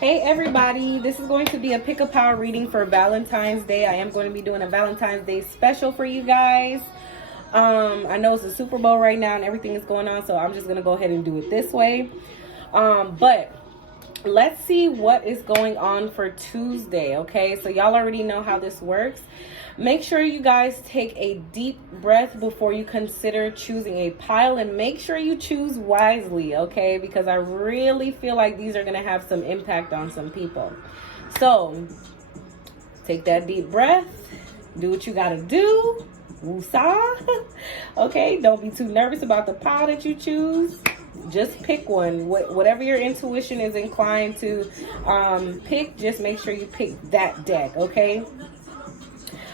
Hey everybody, this is going to be a pick-a-card reading for Valentine's Day. I am going to be doing a Valentine's Day special for you guys. I know it's the Super Bowl right now and everything is going on, so I'm just going to go ahead and do it this way. But let's see what is going on for Tuesday, okay? So y'all already know how this works. Make sure you guys take a deep breath before you consider choosing a pile, and make sure you choose wisely, okay? Because I really feel like these are going to have some impact on some people. So take that deep breath, do what you got to do. Woosah. Okay, don't be too nervous about the pile that you choose. Just pick one. Whatever your intuition is inclined to pick, just make sure you pick that deck, okay?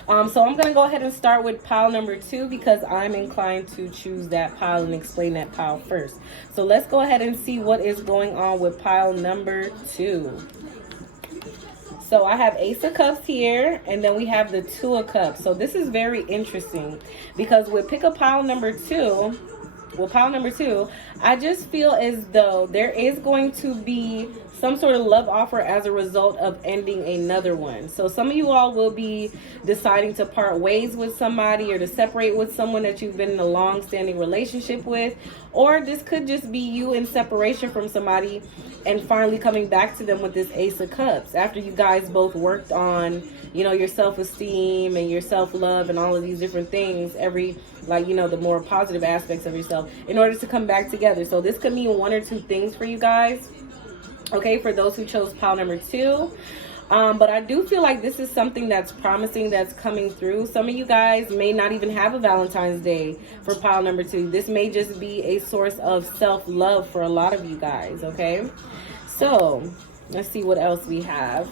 So I'm going to go ahead and start with pile number 2 because I'm inclined to choose that pile and explain that pile first. So let's go ahead and see what is going on with pile number 2. So I have Ace of Cups here, and then we have the Two of Cups. So this is very interesting because with pile number 2, I just feel as though there is going to be some sort of love offer as a result of ending another one. So some of you all will be deciding to part ways with somebody or to separate with someone that you've been in a long-standing relationship with. Or this could just be you in separation from somebody and finally coming back to them with this Ace of Cups after you guys both worked on, you know, your self-esteem and your self-love and all of these different things, the more positive aspects of yourself in order to come back together. So this could mean one or two things for you guys, okay, for those who chose pile number 2. But I do feel like this is something that's promising, that's coming through. Some of you guys may not even have a Valentine's Day for pile number 2. This may just be a source of self-love for a lot of you guys, okay? So let's see what else we have.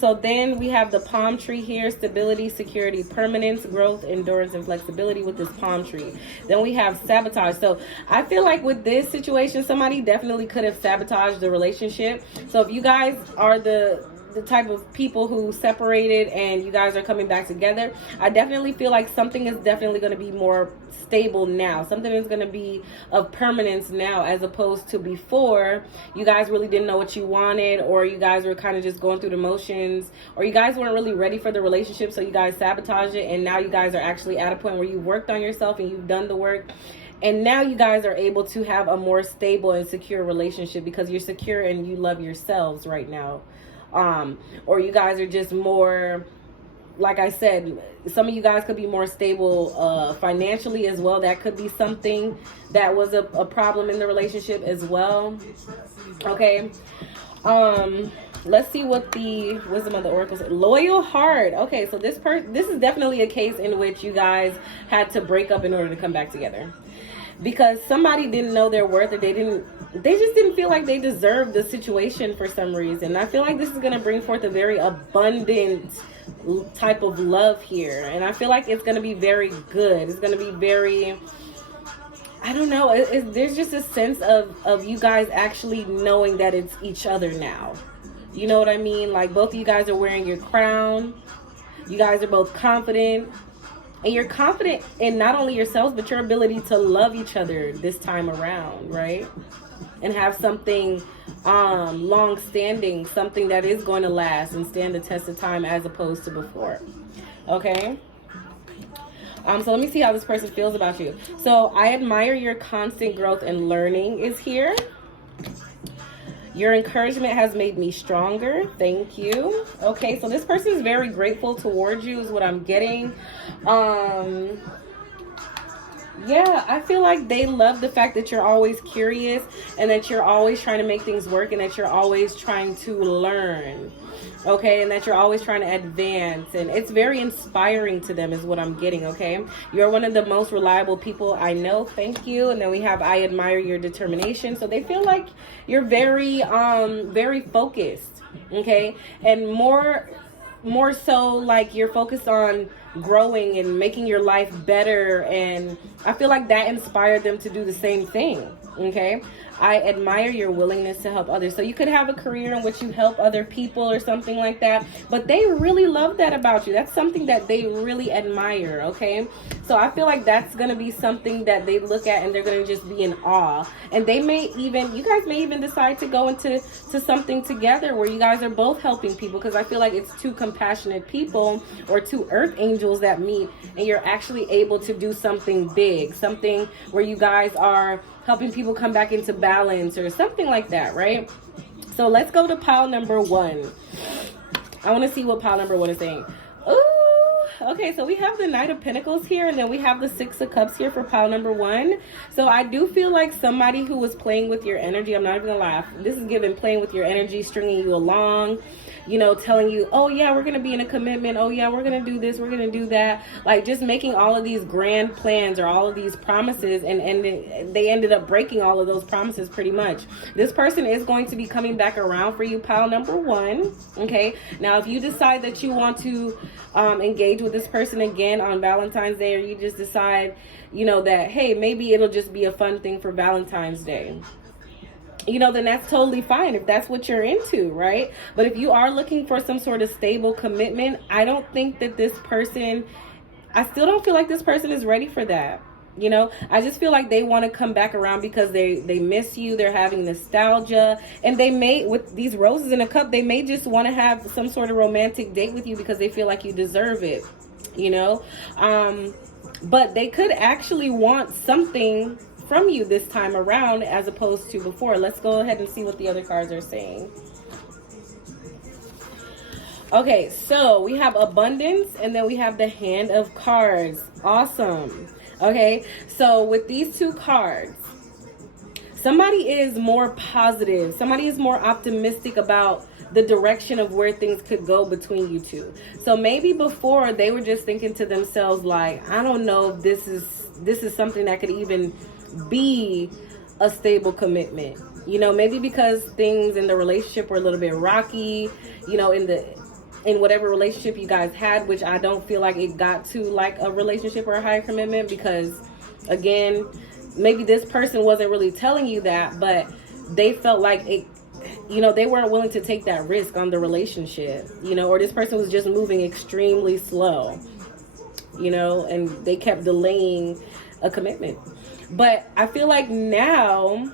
So then we have the palm tree here: stability, security, permanence, growth, endurance, and flexibility with this palm tree. Then we have sabotage. So I feel like with this situation, somebody definitely could have sabotaged the relationship. So if you guys are the type of people who separated and you guys are coming back together, I definitely feel like something is definitely going to be more stable now. Something is going to be of permanence now, as opposed to before you guys really didn't know what you wanted, or you guys were kind of just going through the motions, or you guys weren't really ready for the relationship, so you guys sabotaged it. And now you guys are actually at a point where you've worked on yourself and you've done the work, and now you guys are able to have a more stable and secure relationship because you're secure and you love yourselves right now. Or you guys are just more, like I said, some of you guys could be more stable financially as well. That could be something that was a problem in the relationship as well. Okay. Let's see what the wisdom of the oracle says. Loyal heart. Okay, so this is definitely a case in which you guys had to break up in order to come back together because somebody didn't know their worth, or they just didn't feel like they deserved the situation for some reason. I feel like this is going to bring forth a very abundant type of love here. And I feel like it's going to be very good. It's going to be very, I don't know. There's just a sense of you guys actually knowing that it's each other now. You know what I mean? Like both of you guys are wearing your crown. You guys are both confident. And you're confident in not only yourselves, but your ability to love each other this time around, right? And have something long-standing, something that is going to last and stand the test of time as opposed to before. Okay? So let me see how this person feels about you. So I admire your constant growth and learning is here. Your encouragement has made me stronger. Thank you. Okay, so this person is very grateful towards you is what I'm getting. Yeah, I feel like they love the fact that you're always curious and that you're always trying to make things work and that you're always trying to learn. Okay, and that you're always trying to advance, and it's very inspiring to them is what I'm getting. Okay, you're one of the most reliable people I know. Thank you. And then we have I admire your determination. So they feel like you're very very focused, okay, and more so like you're focused on growing and making your life better, and I feel like that inspired them to do the same thing. Okay, I admire your willingness to help others. So you could have a career in which you help other people or something like that, but they really love that about you. That's something that they really admire. Okay, so I feel like that's going to be something that they look at and they're going to just be in awe. And they may even, you guys may even decide to go into something together where you guys are both helping people, because I feel like it's two compassionate people or two earth angels that meet, and you're actually able to do something big, something where you guys are helping people come back into balance or something like that, right? So let's go to pile number 1. I want to see what pile number 1 is saying. Ooh, okay, so we have the Knight of Pentacles here, and then we have the Six of Cups here for pile number 1. So I do feel like somebody who was playing with your energy, I'm not even gonna laugh, this is giving playing with your energy, stringing you along, you know, telling you, oh yeah, we're gonna be in a commitment, oh yeah, we're gonna do this, we're gonna do that, like just making all of these grand plans or all of these promises, and they ended up breaking all of those promises pretty much. This person is going to be coming back around for you, pile number 1. Okay, now if you decide that you want to engage with this person again on Valentine's Day, or you just decide, you know, that hey, maybe it'll just be a fun thing for Valentine's Day, you know, then that's totally fine if that's what you're into, right? But if you are looking for some sort of stable commitment, I don't think that this person, I still don't feel like this person is ready for that. You know, I just feel like they want to come back around because they miss you. They're having nostalgia, and they may, with these roses in a cup, they may just want to have some sort of romantic date with you because they feel like you deserve it, you know. But they could actually want something from you this time around as opposed to before. Let's go ahead and see what the other cards are saying. Okay, so we have abundance, and then we have the Hand of Cards. Awesome. Okay, so with these two cards, somebody is more positive. Somebody is more optimistic about the direction of where things could go between you two. So maybe before they were just thinking to themselves like, I don't know if this is something that could even be a stable commitment. You know, maybe because things in the relationship were a little bit rocky, you know, in whatever relationship you guys had, which I don't feel like it got to like a relationship or a higher commitment, because again, maybe this person wasn't really telling you that, but they felt like it, you know, they weren't willing to take that risk on the relationship, you know, or this person was just moving extremely slow, you know, and they kept delaying a commitment. But I feel like now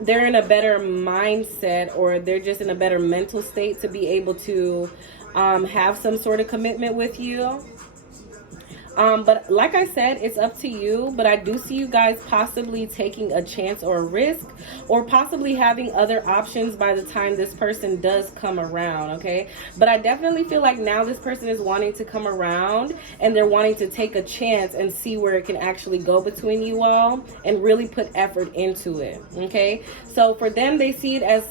they're in a better mindset, or they're just in a better mental state to be able to have some sort of commitment with you. But like I said, it's up to you. But I do see you guys possibly taking a chance or a risk, or possibly having other options by the time this person does come around, okay? But I definitely feel like now this person is wanting to come around, and they're wanting to take a chance and see where it can actually go between you all, and really put effort into it, okay? So for them, they see it as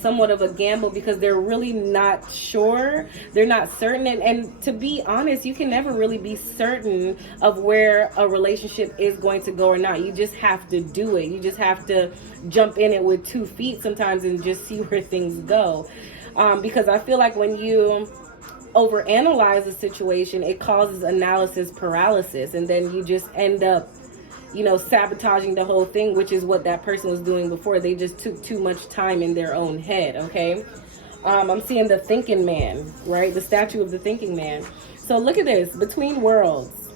somewhat of a gamble, because they're really not sure, they're not certain, and to be honest, you can never really be certain of where a relationship is going to go or not. You just have to do it. You just have to jump in it with 2 feet sometimes and just see where things go, because I feel like when you overanalyze a situation, it causes analysis paralysis, and then you just end up, you know, sabotaging the whole thing, which is what that person was doing before. They just took too much time in their own head, okay? I'm seeing the thinking man, right? The statue of the thinking man. So look at this, between worlds.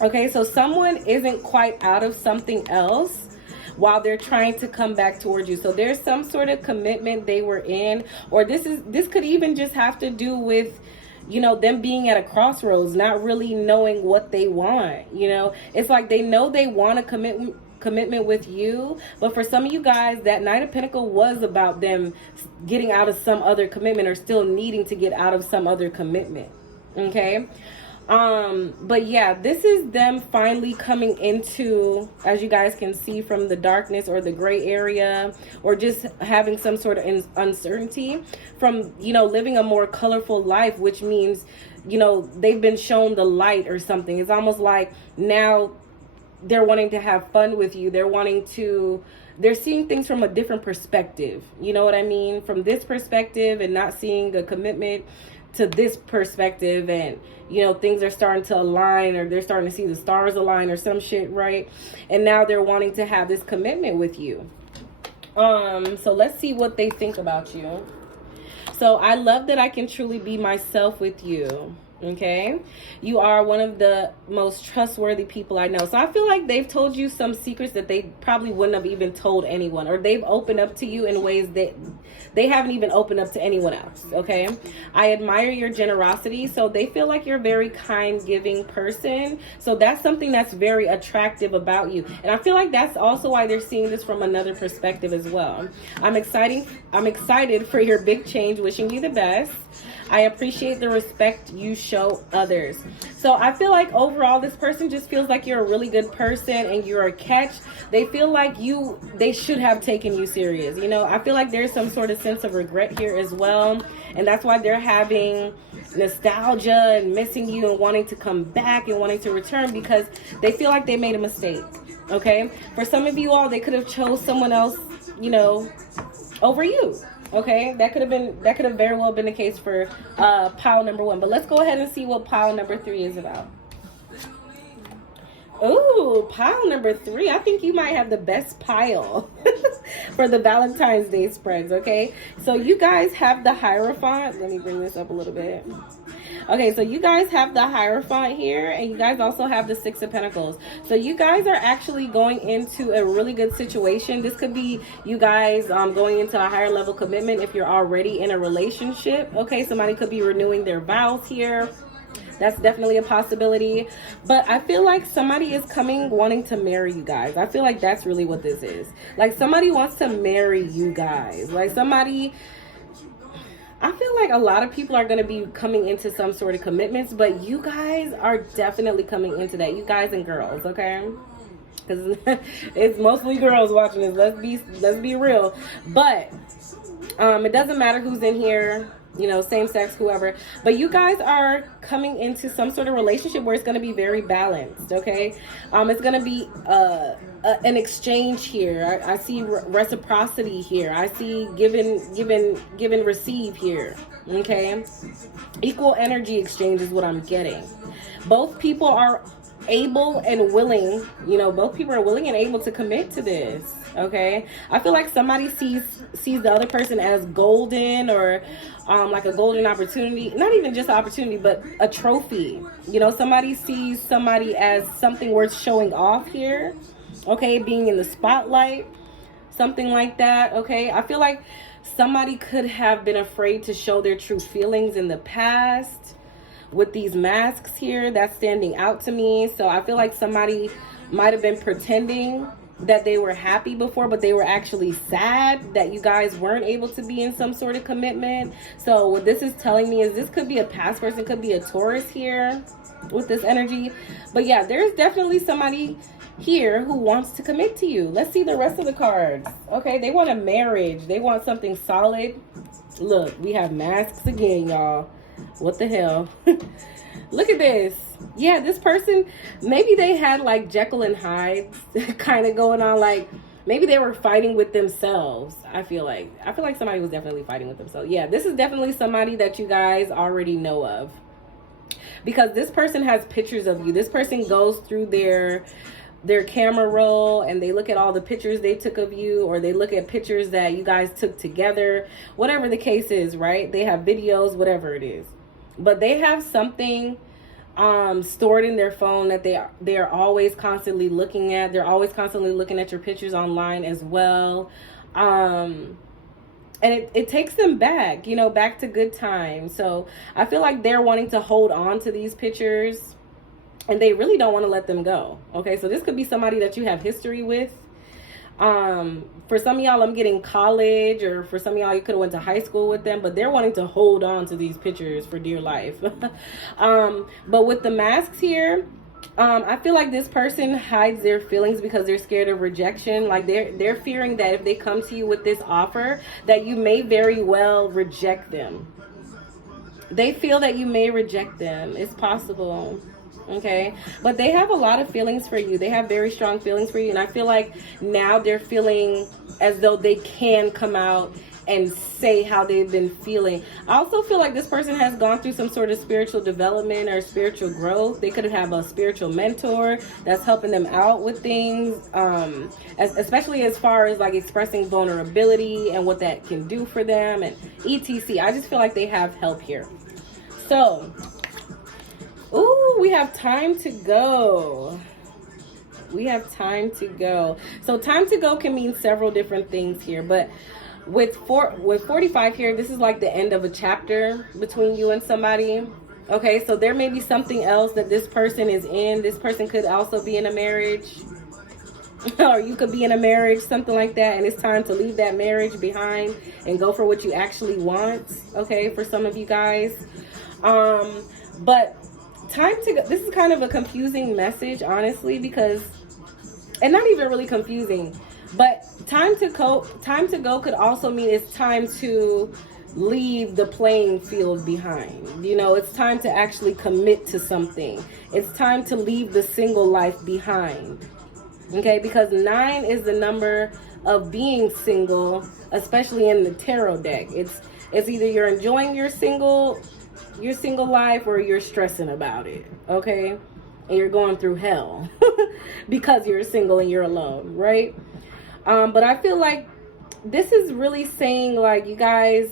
Okay, so someone isn't quite out of something else while they're trying to come back towards you. So there's some sort of commitment they were in, or this could even just have to do with, you know, them being at a crossroads, not really knowing what they want. You know, it's like they know they want a commitment with you, but for some of you guys, that Knight of Pentacles was about them getting out of some other commitment, or still needing to get out of some other commitment, okay? But yeah, this is them finally coming into, as you guys can see, from the darkness or the gray area, or just having some sort of uncertainty from, you know, living a more colorful life, which means, you know, they've been shown the light or something. It's almost like now they're wanting to have fun with you. They're seeing things from a different perspective. You know what I mean? From this perspective, and not seeing a commitment to this perspective, and you know, things are starting to align, or they're starting to see the stars align or some shit, right? And now they're wanting to have this commitment with you. So let's see what they think about you. So I love that I can truly be myself with you. Okay, you are one of the most trustworthy people I know. So I feel like they've told you some secrets that they probably wouldn't have even told anyone, or they've opened up to you in ways that they haven't even opened up to anyone else. Okay, I admire your generosity. So they feel like you're a very kind, giving person. So that's something that's very attractive about you, and I feel like that's also why they're seeing this from another perspective as well. I'm excited for your big change. Wishing you the best. I appreciate the respect you show others. So I feel like overall this person just feels like you're a really good person and you're a catch. They feel like they should have taken you serious. You know, I feel like there's some sort of sense of regret here as well. And that's why they're having nostalgia and missing you and wanting to come back and wanting to return, because they feel like they made a mistake. Okay. For some of you all, they could have chose someone else, you know, over you. Okay, that could have very well been the case for pile number 1. But let's go ahead and see what pile number 3 is about. Ooh, pile number 3. I think you might have the best pile for the Valentine's Day spreads, okay? So you guys have the Hierophant. Let me bring this up a little bit. Okay, so you guys have the Hierophant here, and you guys also have the 6 of Pentacles. So you guys are actually going into a really good situation. This could be you guys going into a higher level commitment if you're already in a relationship. Okay, somebody could be renewing their vows here. That's definitely a possibility. But I feel like somebody is coming wanting to marry you guys. I feel like that's really what this is. Like somebody wants to marry you guys. Like somebody... I feel like a lot of people are going to be coming into some sort of commitments, but you guys are definitely coming into that. You guys and girls, okay? Because it's mostly girls watching this. Let's be real. But it doesn't matter who's in here, you know, same sex, whoever. But you guys are coming into some sort of relationship where it's going to be very balanced, okay? It's going to be an exchange here. I see reciprocity here. I see give, receive here, okay? Equal energy exchange is what I'm getting. Both people are able and willing, you know, both people are willing and able to commit to this. Okay, I feel like somebody sees the other person as golden, or like a golden opportunity, not even just an opportunity, but a trophy. You know, somebody sees somebody as something worth showing off here. Okay, being in the spotlight, something like that. Okay, I feel like somebody could have been afraid to show their true feelings in the past with these masks here. That's standing out to me. So I feel like somebody might have been pretending that they were happy before, but they were actually sad that you guys weren't able to be in some sort of commitment. So what this is telling me is this could be a past person, could be a Taurus here with this energy. But yeah, there's definitely somebody here who wants to commit to you. Let's see the rest of the cards. Okay, they want a marriage. They want something solid. Look, we have masks again, y'all. What the hell? Look at this. Yeah, this person, maybe they had like Jekyll and Hyde kind of going on. Like maybe they were fighting with themselves. I feel like somebody was definitely fighting with themselves. Yeah, this is definitely somebody that you guys already know of, because this person has pictures of you. This person goes through their camera roll and they look at all the pictures they took of you, or they look at pictures that you guys took together, whatever the case is, right? They have videos, whatever it is, but they have something stored in their phone that they are always constantly looking at. They're always constantly looking at your pictures online as well. And it takes them back, you know, back to good times. So I feel like they're wanting to hold on to these pictures and they really don't want to let them go. Okay, so this could be somebody that you have history with. For some of y'all, I'm getting college, or for some of y'all, you could have went to high school with them, but they're wanting to hold on to these pictures for dear life. But with the masks here, I feel like this person hides their feelings because they're scared of rejection. Like they're fearing that if they come to you with this offer, that you may very well reject them. They feel that you may reject them. It's possible. Okay, but they have a lot of feelings for you. They have very strong feelings for you, and I feel like now they're feeling as though they can come out and say how they've been feeling. I also feel like this person has gone through some sort of spiritual development or spiritual growth. They could have a spiritual mentor that's helping them out with things, especially as far as like expressing vulnerability and what that can do for them and etc. I just feel like they have help here. So, ooh, we have time to go. We have time to go. So time to go can mean several different things here, but with 45 here, this is like the end of a chapter between you and somebody. Okay, so there may be something else that this person is in. This person could also be in a marriage, or you could be in a marriage, something like that, and it's time to leave that marriage behind and go for what you actually want. Okay, for some of you guys. But time to go, this is kind of a confusing message, honestly, because, and not even really confusing, but time to go could also mean it's time to leave the playing field behind. You know, it's time to actually commit to something. It's time to leave the single life behind. Okay, because 9 is the number of being single, especially in the tarot deck. It's either you're enjoying your single life or you're stressing about it. Okay, and you're going through hell because you're single and you're alone, right? But I feel like this is really saying, like, you guys,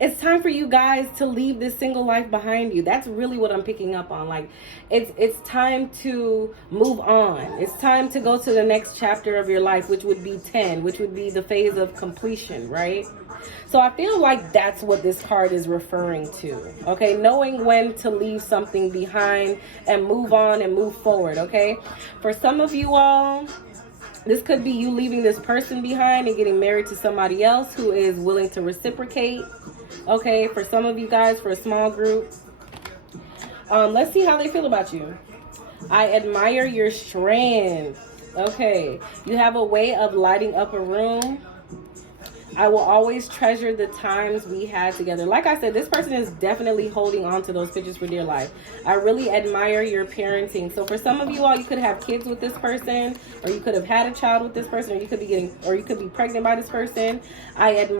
it's time for you guys to leave this single life behind you. That's really what I'm picking up on. Like, it's time to move on. It's time to go to the next chapter of your life, which would be 10, which would be the phase of completion, right? So I feel like that's what this card is referring to. Okay, knowing when to leave something behind and move on and move forward. Okay, for some of you all, this could be you leaving this person behind and getting married to somebody else who is willing to reciprocate. Okay, for some of you guys, for a small group. Let's see how they feel about you. I admire your strength. Okay, you have a way of lighting up a room. I will always treasure the times we had together. Like I said, this person is definitely holding on to those pictures for dear life. I really admire your parenting. So for some of you all, you could have kids with this person, or you could have had a child with this person, or you could be pregnant by this person. I admire